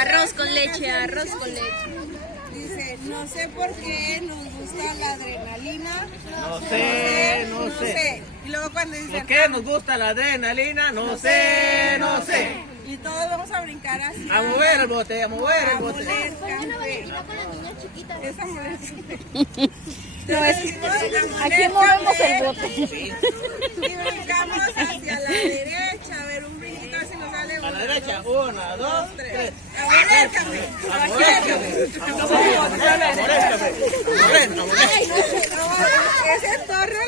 Arroz con leche, arroz con leche. Dice, no sé por qué nos gusta la adrenalina. No sé, no sé. Y luego cuando dicen, ¿Por qué nos gusta la adrenalina? No sé, no sé. y todos vamos a brincar así. A mover el bote, a mover el A bote. moler café. Con las niñas chiquitas. Esa moler. No, es, aquí movemos el bote. Y brincamos hacia la derecha. A ver, un brinquito a ver si nos sale A la uno. derecha, 1, 2, 3. A moler café. A mover el café. A mover el café. A mover el café. A mover el café. Ese torno